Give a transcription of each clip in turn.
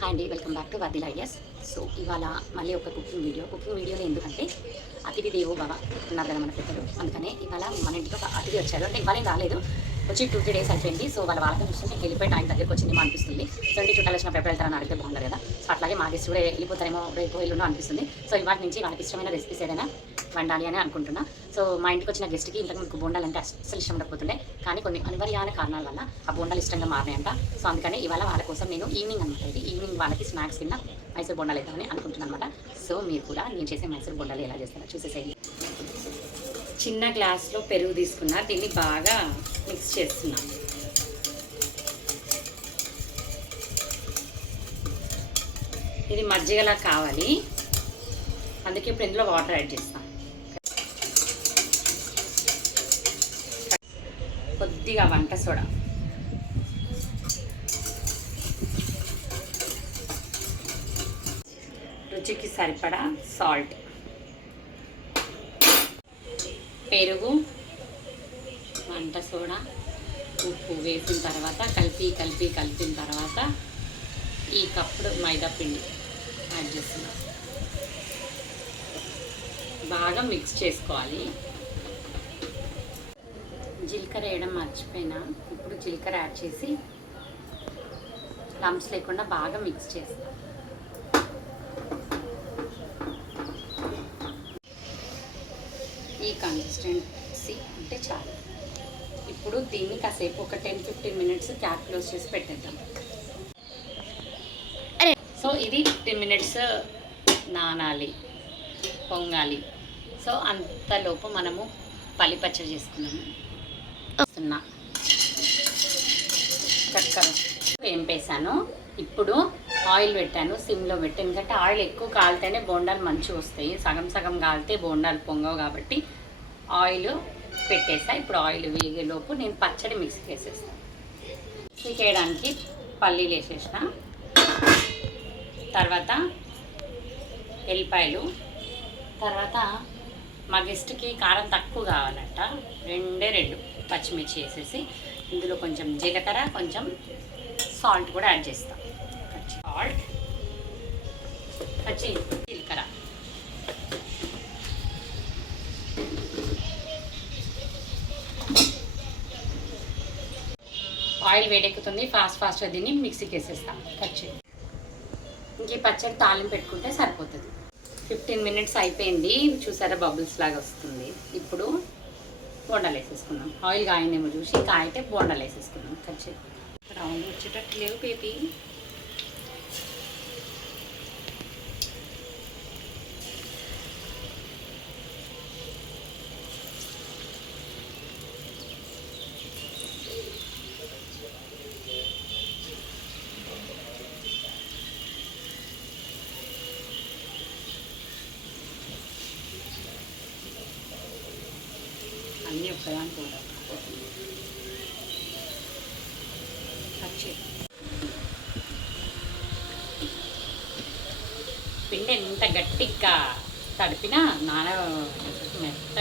Hi అండి welcome back to వర్దిల్ ideas so ఇవాళ మళ్ళీ ఒక కుకింగ్ వీడియో కుకింగ్ వీడియోలో ఎందుకంటే అతిథి దేవో బాబా ఉన్నారు కదా మన పెద్దలు. అందుకనే ఇవాళ మన ఇంటికి ఒక అతిథి వచ్చారు. అంటే ఇవాళ రాలేదు. వచ్చి టూ త్రీ డేస్ అయిపోయింది. సో వాళ్ళ వాళ్ళకి చూస్తే నేను వెళ్ళిపోయి టైం దగ్గరికి వచ్చిందేమో అనిపిస్తుంది. ట్వంటీ ఇంటి చుట్టాలు వచ్చిన ఎప్పుడు వెళ్తారని అడిగితే బాగుంది కదా. సో అట్లాగే మా గెస్ట్ కూడా వెళ్ళిపోతారేమో రేపు ఎల్లుండో అనిపిస్తుంది. సో ఇవాటి నుంచి వాళ్ళకి ఇష్టమైన రెసిపీస్ ఏదైనా వండాలి అని అనుకుంటున్నా. సో మా ఇంటికి వచ్చిన గెస్ట్కి ఇంతకు మీకు బోండాలు అంటే అస్సలు ఇష్టం ఉండకపోతుండే. కానీ కొన్ని అనివార్యాల కారణాల వల్ల ఆ బోండాలు ఇష్టంగా మారినాయంట. సో అందుకని ఇవాళ వాళ్ళ కోసం నేను ఈవినింగ్ అనమాట ఇది ఈవినింగ్ వాళ్ళకి స్నాక్స్ కింద మైసూర్ బోండాలు వేద్దామని అనుకుంటున్నాను అనమాట సో మీరు కూడా నేను చేసే మైసూర్ బొండాలు ఎలా చేస్తారో చూసేసేయండి. చిన్న గ్లాస్లో పెరుగు తీసుకున్నా దీన్ని బాగా మిక్స్ చేస్తున్నాను ఇది మజ్జిగలా కావాలి. అందుకే ఇప్పుడు ఇందులో వాటర్ యాడ్ చేస్తాం. కొద్దిగా వంట సోడా. రుచికి సరిపడా సాల్ట్. పెరుగు వంట సోడా ఉప్పు వేసిన తర్వాత కలిపి కలిపి కలిపిన తర్వాత ఈ కప్పుడు మైదా పిండి యాడ్ చేస్తున్నాం. బాగా మిక్స్ చేసుకోవాలి. జీలకర్ర వేయడం మర్చిపోయినా. ఇప్పుడు జీలకర్ర యాడ్ చేసి లమ్స్ లేకుండా బాగా మిక్స్ చేస్తాం. ఈ కన్సిస్టెన్సీ అంటే చాలు. ఇప్పుడు దీన్ని కాసేపు ఒక ten fifteen minutes cap close చేసి పెట్టేద్దాం. సో ఇది ఫిఫ్టీన్ మినిట్స్ నానాలి పొంగాలి. సో అంతలోపు మనము పల్లి పచ్చడి చేసుకున్నాము. వస్తున్నా. చక్కెర వేంపేశాను ఇప్పుడు ఆయిల్ పెట్టాను సిమ్లో పెట్టాను. ఎందుకంటే ఆయిల్ ఎక్కువ కాలితేనే బోండాలు మంచిగా వస్తాయి. సగం సగం కాలితే బోండాలు పొంగవు కాబట్టి ఆయిల్ పెట్టేసా. ఇప్పుడు ఆయిల్ వేగేలోపు నేను పచ్చడి మిక్సీకి వేసేస్తాను మిక్స్ చేయడానికి పల్లీలు వేసేసిన. తర్వాత ఎల్లిపాయలు. తర్వాత మా గెస్ట్కి కారం తక్కువ కావాలంట. రెండే రెండు పచ్చిమిర్చి వేసేసి ఇందులో కొంచెం జీలకర్ర కొంచెం సాల్ట్ కూడా యాడ్ చేస్తాం. సాల్ట్ పచ్చి జీలకర్ర. ఆయిల్ వేడెక్కుతుంది ఫాస్ట్ ఫాస్ట్గా దీన్ని మిక్సీకి వేసేస్తాం. పచ్చి. ఇంక ఈ పచ్చడి తాలింపు పెట్టుకుంటే సరిపోతుంది. ఫిఫ్టీన్ మినిట్స్ అయిపోయింది. చూసారా బబుల్స్ లాగా వస్తుంది. ఇప్పుడు బోండాలు వేసేసుకున్నాం ఆయిల్ కాయనేమో చూసి కాయితే బోండాలు వేసేసుకున్నాం ఖచ్చితంగా రౌండ్ వచ్చేటట్టు లేవు బేబీ అన్నీ ఒక్కదాని కూడా పచ్చి పిండి ఎంత గట్టిగా తడిపినా నాన మెత్త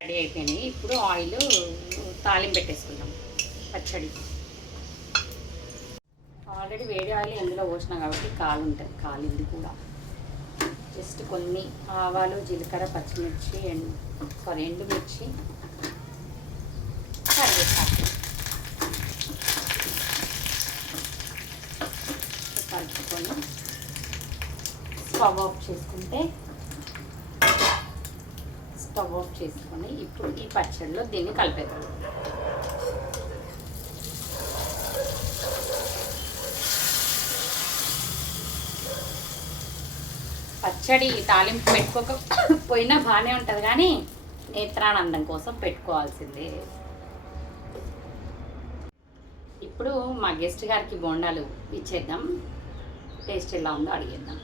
రెడీ అయిపోయినాయి ఇప్పుడు ఆయిల్ తాలింపు పెట్టేసుకుందాం. పచ్చడి. ఆల్రెడీ వేడి ఆయిల్ ఇందులో పోసిన కాబట్టి కాలు ఉంటుంది కాలింది కూడా. జస్ట్ కొన్ని ఆవాలు జీలకర్ర పచ్చిమిర్చి ఎండు సారీ ఎండుమిర్చి కరివేపాకు. కలుపుకొని స్టవ్ ఆఫ్ చేసుకుంటే స్టవ్ ఆఫ్ చేసుకొని ఇప్పుడు ఈ పచ్చడిలో దీన్ని కలిపేద్దాం. పచ్చడి తాలింపు పెట్టుకోకపోయినా బాగానే ఉంటుంది కానీ నేత్రానందం కోసం పెట్టుకోవాల్సిందే. ఇప్పుడు మా గెస్ట్ గారికి బోండాలు ఇచ్చేద్దాం. టేస్ట్ ఎలా ఉందో అడిగేద్దాం.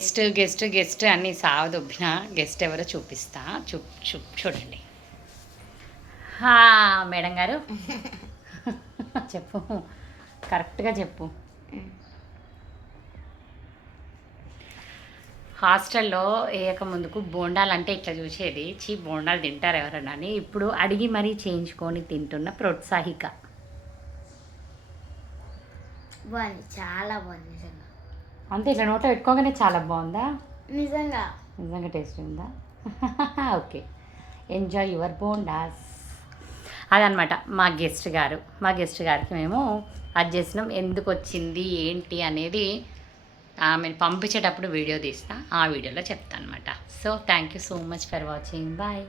గెస్ట్ గెస్ట్ గెస్ట్ అన్ని సావదొబ్బిన గెస్ట్ ఎవరో చూపిస్తా. చూ చూ చూడండి. హా, మేడం గారు. చెప్పు. కరెక్ట్గా చెప్పు. హాస్టల్లో వేయక ముందుకు బోండాలు అంటే ఇట్లా చూసేది. చీ బోండాలు తింటారు ఎవరన్నా అని. ఇప్పుడు అడిగి మరీ చేయించుకొని తింటున్న ప్రోత్సాహిక. బాగుంది చాలా బాగుంది నిజంగా. అంతే ఇట్లా నోట్లో పెట్టుకోగానే చాలా బాగుందా? నిజంగా. నిజంగా టేస్ట్ ఉందా? ఓకే. Enjoy your bondas. అదనమాట మా గెస్ట్ గారు. మా గెస్ట్ గారికి మేము అది చేసినాం. ఎందుకు వచ్చింది ఏంటి అనేది ఆమెను పంపించేటప్పుడు వీడియో తీస్తా. ఆ వీడియోలో చెప్తాను అనమాట so thank you so much for watching bye